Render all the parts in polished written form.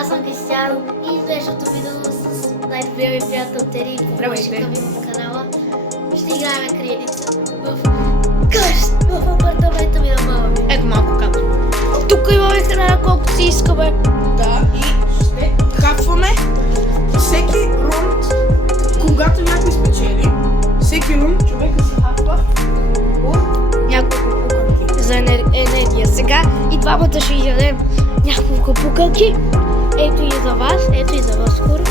Аз съм Кристиан и в днешното видео с най-добрия ми приятел Тери и погрешника ми в канала ще играем криеница в къщ, в апартамента ми на мама ми. Ето малко капа. Тук имаме храна колкото си искаме. Да, и ще капваме всеки рунд, когато някой спечели. Всеки рунд човека се хапва от Няколко пукалки за енергия. Сега и двамата ще ядем няколко пукалки. Ето и за вас, ето и за вас скоро.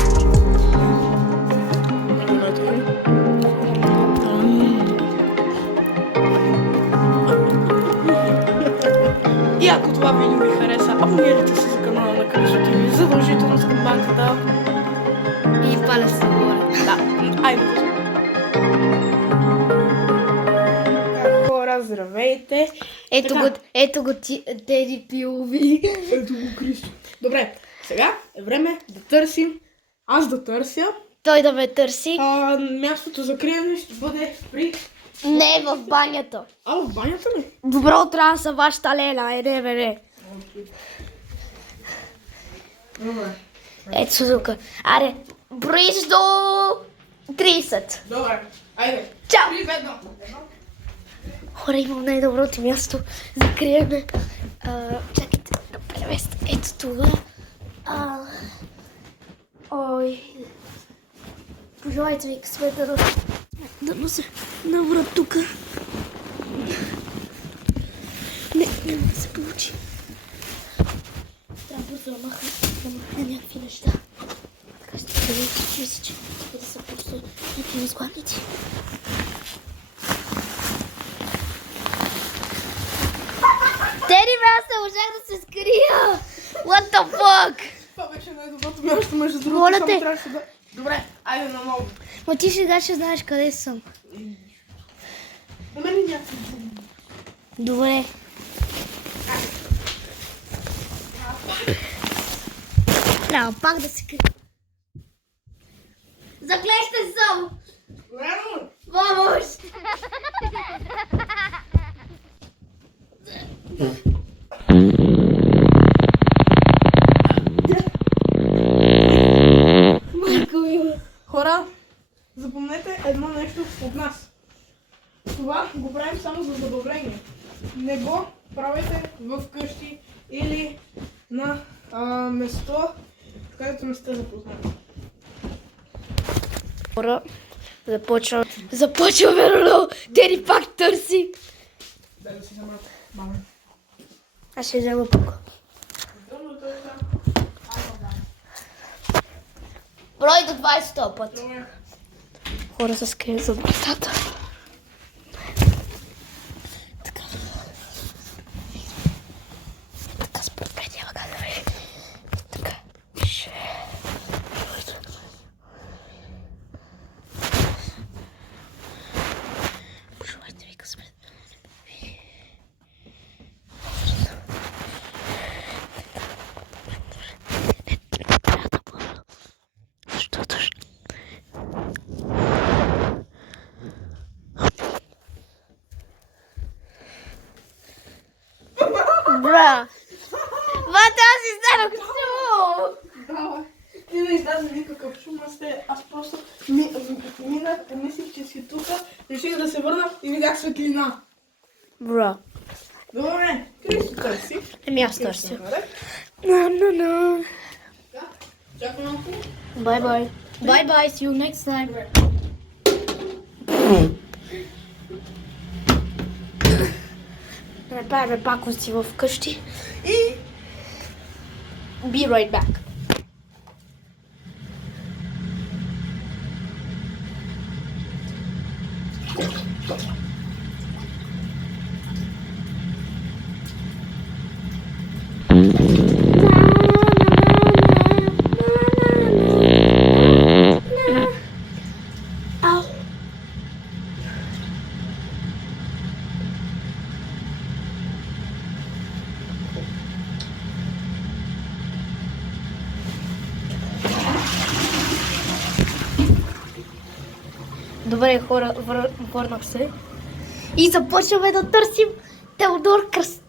И ако това видео ви хареса, абонирайте се за канала на Крисо ТВ, задължително с камбанката. И паля се говоря. Да, айде. Хора, здравейте. Ето го Тери Пилови. Ето го Крисо. Добре, сега е време да търсим, аз да търся. Той да ме търси. Мястото за криене ще бъде при... Не, в банята. В банята ли? Добро утро, аз съм вашата Лена. Не. Добре. Ето тук. Аре, броиш до 30. Добре, айде. Чао! 3, 2, 1. Хора, имам най-доброто място за криене. Чакайте да превеста. Ето това. Ой. Пожелайте ми късмета да му се навра тук. Не да се получи. Трябва бързо да махна някакви неща. Така ще бъде, че мисля, че трябва да са просто някакви изгладници. Тери, аз не можах да се скрия! What the fuck? Това беше най-доброто място, между другото. Моля само те. трябваше да... Добре, айде на ново. Ма ти сега ще знаеш къде съм. На мен и някакви. Добре. Трябва пак да се крия. Заклеща съм! Верно? Помощ! Майко ми. Хора, запомнете едно нещо от нас. Това го правим само за забавление. Не го правете в къщи или на место, където не сте запознати. Хора, започваме рано. Тери пак търси. Дай да си взема мама. Аз ще взема пука. Брой до 20 път. Добре. Хора се скрият зад вратата. Така според няма как да върви. Така. Пожелайте ви късмет. Защото бра! Мата, аз издадох шум! Да, ти не издаде никакъв шум, аз просто минах, мислих, че си тук, реших да се върна и видях светлина. Бра. Добре, къде си търси? Еми аз търся. Да, No. чакай малко. Bye. Bye. See you next time. Да направим пакости в къщи и be right back. Ау. Добре, хора, върнах се. И започваме да търсим Теодор Кръстев.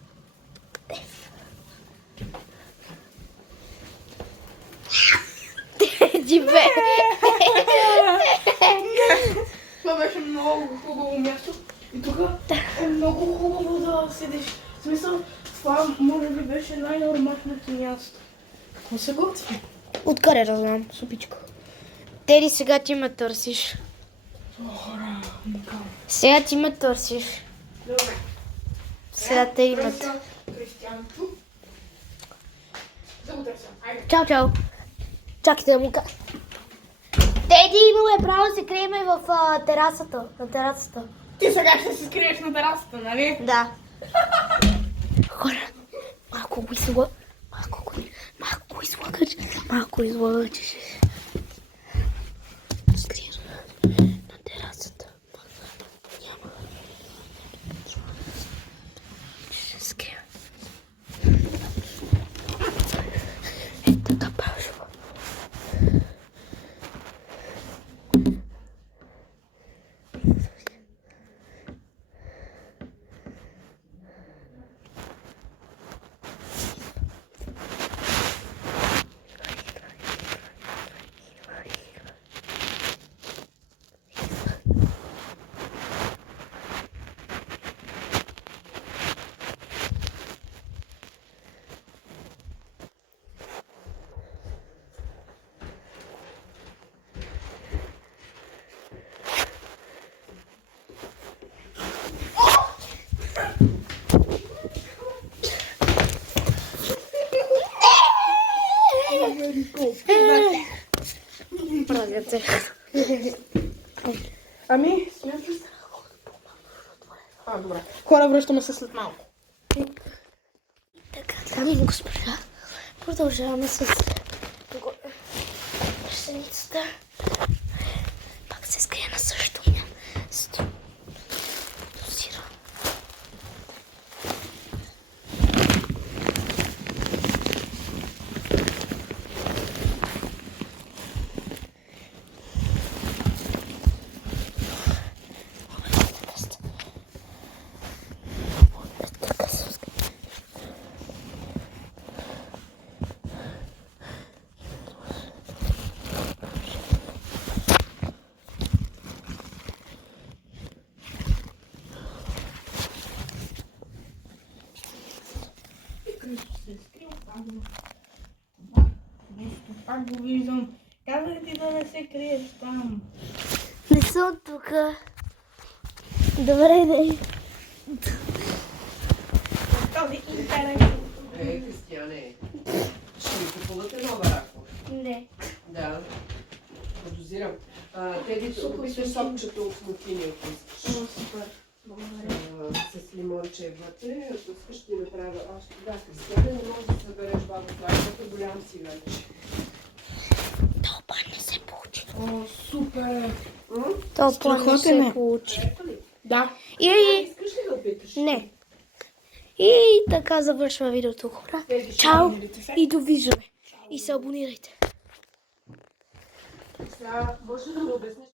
седиш. В смисъл, това може би беше най-нормалното място. Какво се готви? Откъде да знам, супичко. Теди, сега ти ме търсиш. Хора, уникално. Сега ти ме търсиш. Добре. Сега те имат. Кристиянто. За утре съм. Айде. Чао, чао. Чакайте да му кажа. Теди, имаме право да се криеме в терасата. На терасата. Ти сега ще се скриеш на терасата, нали? Да. Хора, малко го излъгаш. Малко излъгаш. Скрия на терасата. Няма. Ще се скрия. Ето така пашва. Правя се. Ами, смятам се. Добре. Хора, връщаме се след малко. Така, дами и госпожа, продължаваме с пшеницата. Пак се скрия на същото място. Дозира. Така се скрия. Кристо се е скрил там. Нещо пак го виждам. Казах ти да не се криеш там. Не съм тук. Добре, да. Този интернет. Кристияне, ще ми купувате нова рако? Не. Да. Подозирам. Теди, опитвай сопчето от смокини, ако искаш. Супер. Благодаря. С лимонче вътре, ако искаш ти направя още. Да, Кристияне, не можеш да събереш баба това, голям си вече. То план не се получи. О, супер. То план не Страхотен се е. получи. Да. И Искаш ли да опиташ? не. И така завършва видеото, хора. Чао и довиждане. И се абонирайте. Сега, може да ми обясниш?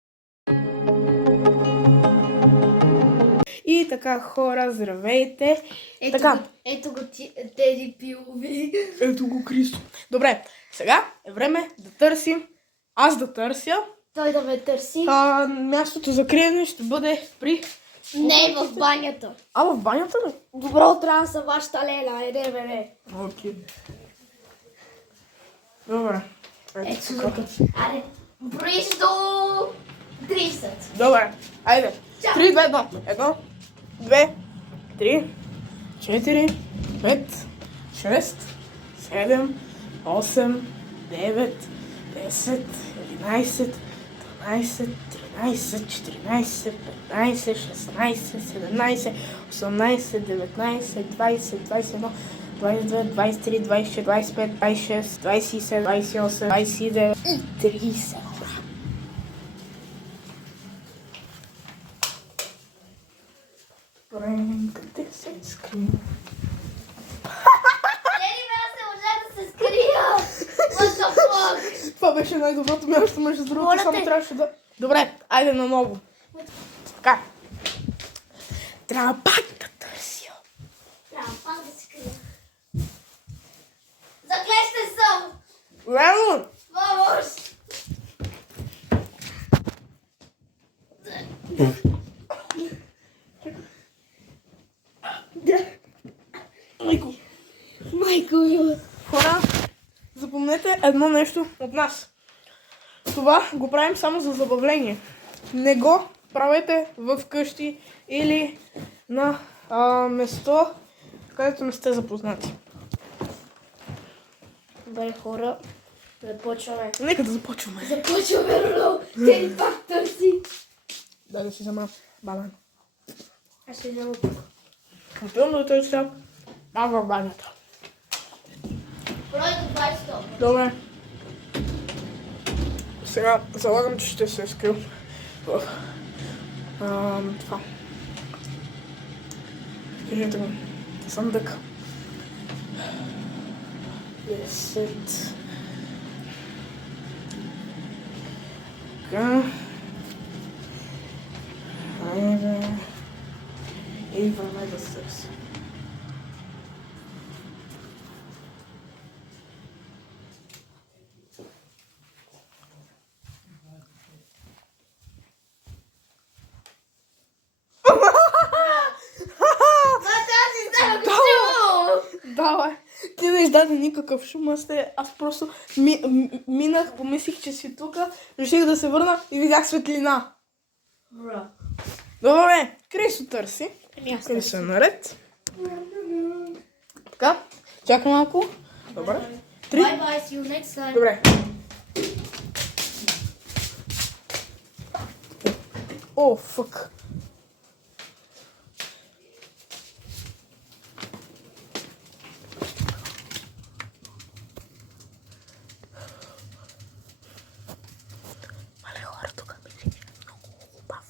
И така, хора, здравейте. Така. Ето го Теди Пилови. Ето го Кристо. Добре, сега е време да търсим. Аз да търся. Той да ме търси. Мястото за криене ще бъде при... Не в банята. В банята ли? Добро, трябва да са вашата леля. Еде, бе. Окей. Добре. Ето тук. Аре, броиш до 30. Добре, айде. Чао. 3, 2, 1. 1, 2, 3, 4, 5, 6, 7, 8, 9, 10, 11, 12, 13, 14, 15, 16, 17, 18, 19, 20, 21, 22, 23, 24, 25, 26, 27, 28, 29 и 30. Къде се скрия? Теди, аз не можа да се скрия. What the fuck? Това беше най-доброто място, между другото, Моля само те. трябваше да... Добре, айде наново. Така. Трябва пак да търся. Трябва пак да се скрия. Заклещен съм. Реално! Vamos! Майко мила. Хора, запомнете едно нещо от нас. Това го правим само за забавление. Не го правете в къщи или на место, където не сте запознати. Бе, хора, започваме. Нека да започваме. Започваме, Роло. Те пак търси. Да си взема банан. Аз ще взема тук. Отивам да търся в банята. Брой до 20. Добре. Сега залагам, че ще се скрил в това. Кажете го. Съндък. 10. Така. Айде. И време да се търси. Да, ти не издаде никакъв шум, аз просто минах, помислих, че си тука, реших да се върна и видях светлина. Бра. Добре, Крисо търси. Аз Крисо е наред. Така, чакай малко. Добре. Три. Bye bye, see you next time. Добре. О, фък. Мале хора, тук ми е много хубаво.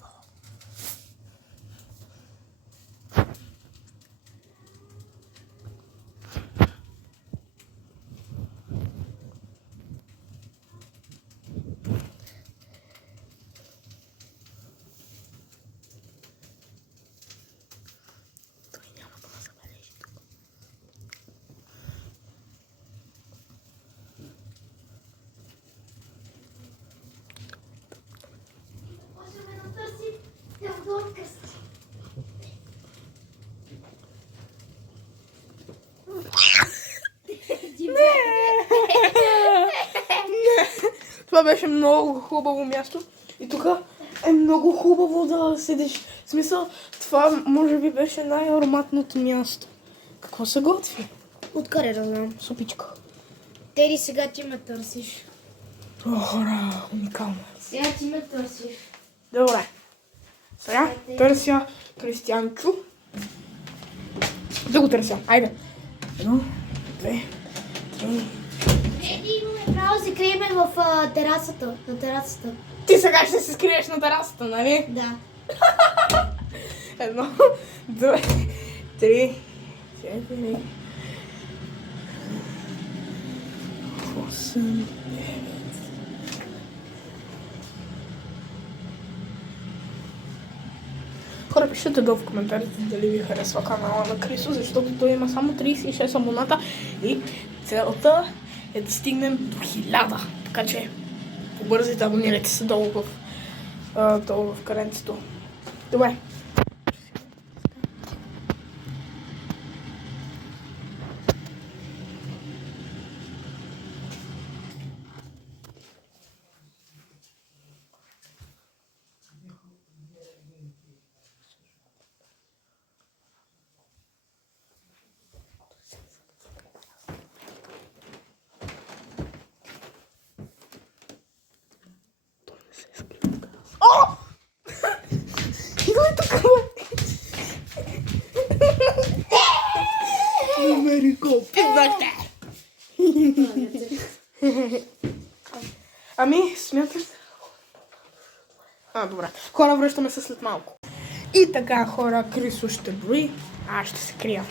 Той няма да ме забележи тук. Можем да търсим Теодоркас. Това беше много хубаво място и тук е много хубаво да седиш. В смисъл, това може би беше най-ароматното място. Какво се готви? Откъде да знам? Супичка. Теди, сега ти ме търсиш. О, хора, уникално. Сега ти ме търсиш. Добре. Сега търся Кристианчо. Да го търся. Айде. 1, 2, 3. Теди, имаме право да се криеме в терасата. На терасата. Ти сега ще се скриеш на терасата, нали? Да. 1, 2, 3, 4, 8, 9. Хора, пишете долу в коментарите дали ви харесва канала на Крисо, защото той има само 36 абоната и целта е да стигнем до 1000. Така че побързайте, абонирайте се долу в каренцето. Добре. О! Идвай тук, бе! Америко, пиздахте! Ами, смятам... Добре. Хора, връщаме се след малко. И така, хора, Крисо ще брои, а аз ще се крия.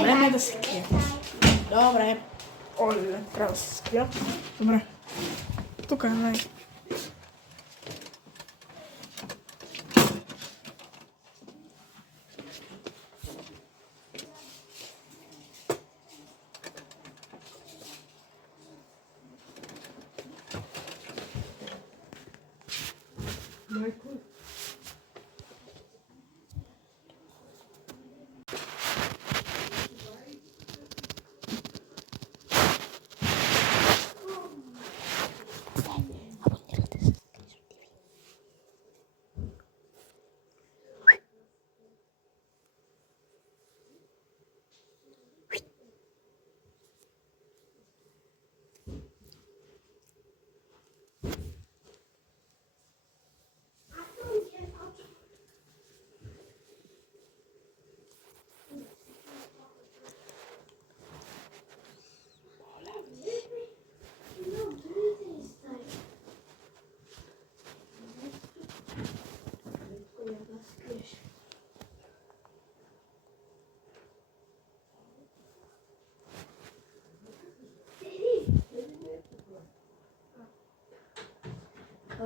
Време е да се крия. Добре. Оле, трябва да се скрия. Добре. Тук е най...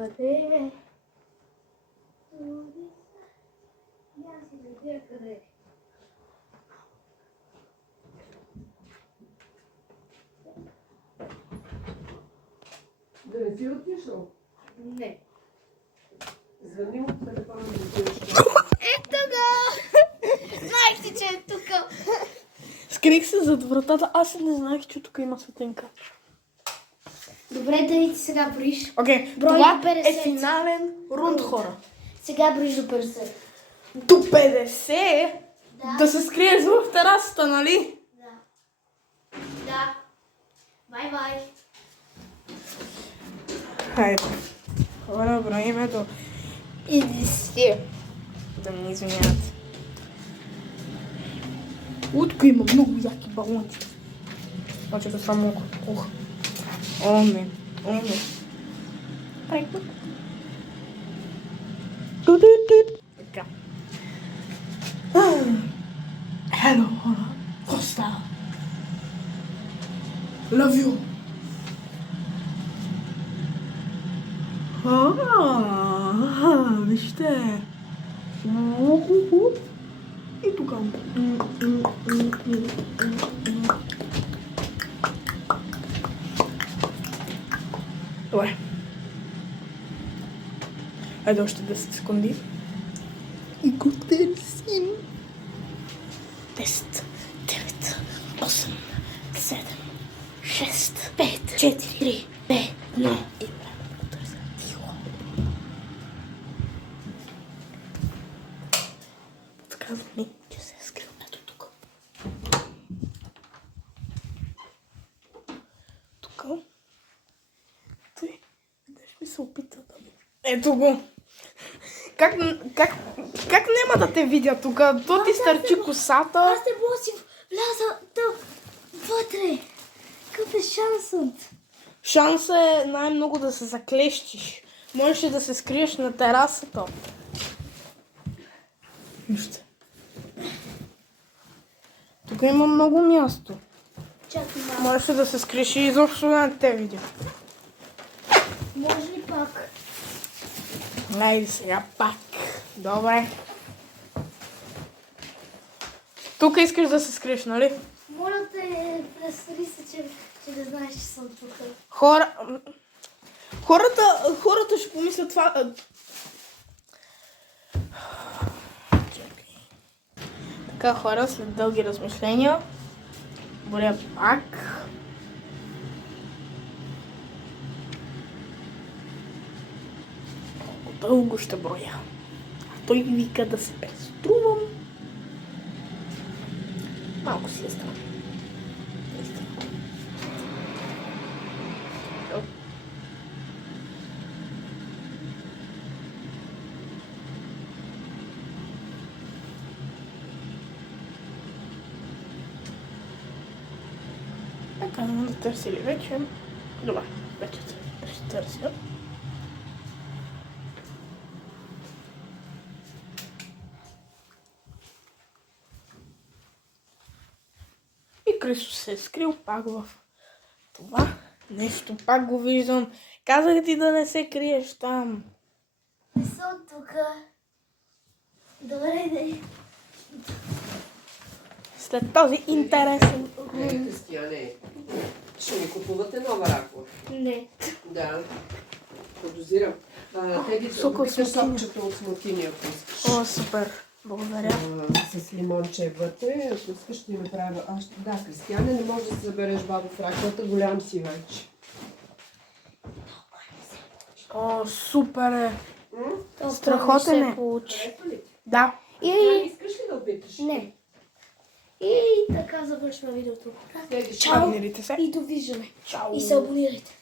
бъде. Няма си да видя къде е. Да не си отишъл? Не. Звъни му телефона да отидеш. Ето го! Знаех си, че е тук. Скрих се зад вратата, аз не знаех, че тук има светенка. Добре, да ти сега броиш. Окей, Брой това до 50. е финален рунд, хора. Сега броиш до 50. До 50? Да. Да се скриеш в терасата, нали? Да. Да. Бай-бай. Хайде. Хора, броиме до 50. Да ми извиняват. Тук има много яки балончи. Значи да само ух. О, не. О, не. Прекър. Така. Hello, хора. Какво става? Love you. Вижте. И тук. Добре. Айде още 10 секунди. И го търсим. 10, 9, 8, 7, 6, 5, 4, 3, 2, 1. И подсказва ми, че се е скрил ето тук. Тук. Той веднъж ми се опита да ми... Ето го. Как няма да те видя тук? То ти стърчи косата. Аз не мога си вляза вътре. Какъв е шансът? Шансът е най-много да се заклещиш. Можеш ли да се скриеш на терасата? Вижте. Тук има много място. Чакай малко. Можеш ли да се скриеш и изобщо да не те видя? Може ли пак? Айде сега пак. Добре. Тук искаш да се скриеш, нали? Моля те, представи се, че да знаеш, че съм тук. Хората ще помислят това... Чакай. Така, хора, след дълги размишления, боря пак. Дълго ще броя. А той вика да се преструвам. Малко си е странно. Така, да търси ли вече? Добре, вече ще търся. И Крисо се е скрил пак в това нещо. Пак го виждам. Казах ти да не се криеш там. Не съм тук. Добре, да. След този интересен... Кристияне, ще ми купувате нова ракова? Не. Да. Подозирам. Теди, сок от викаш смокиня. сопчето от смокиня, ако искаш. О, супер. Благодаря. С лимонче вътре. Ако искаш, ще направя. Да, Кристияне, не можеш да се забереш бабо в раковата. Голям си вече. О, супер е. Толкова Страхотен не е. се получи. Ето ли? Да. И Искаш ли да опиташ? не. И така завършва видеото. Теди, Чао Абонирайте се. и довиждане. Чао. И се абонирайте.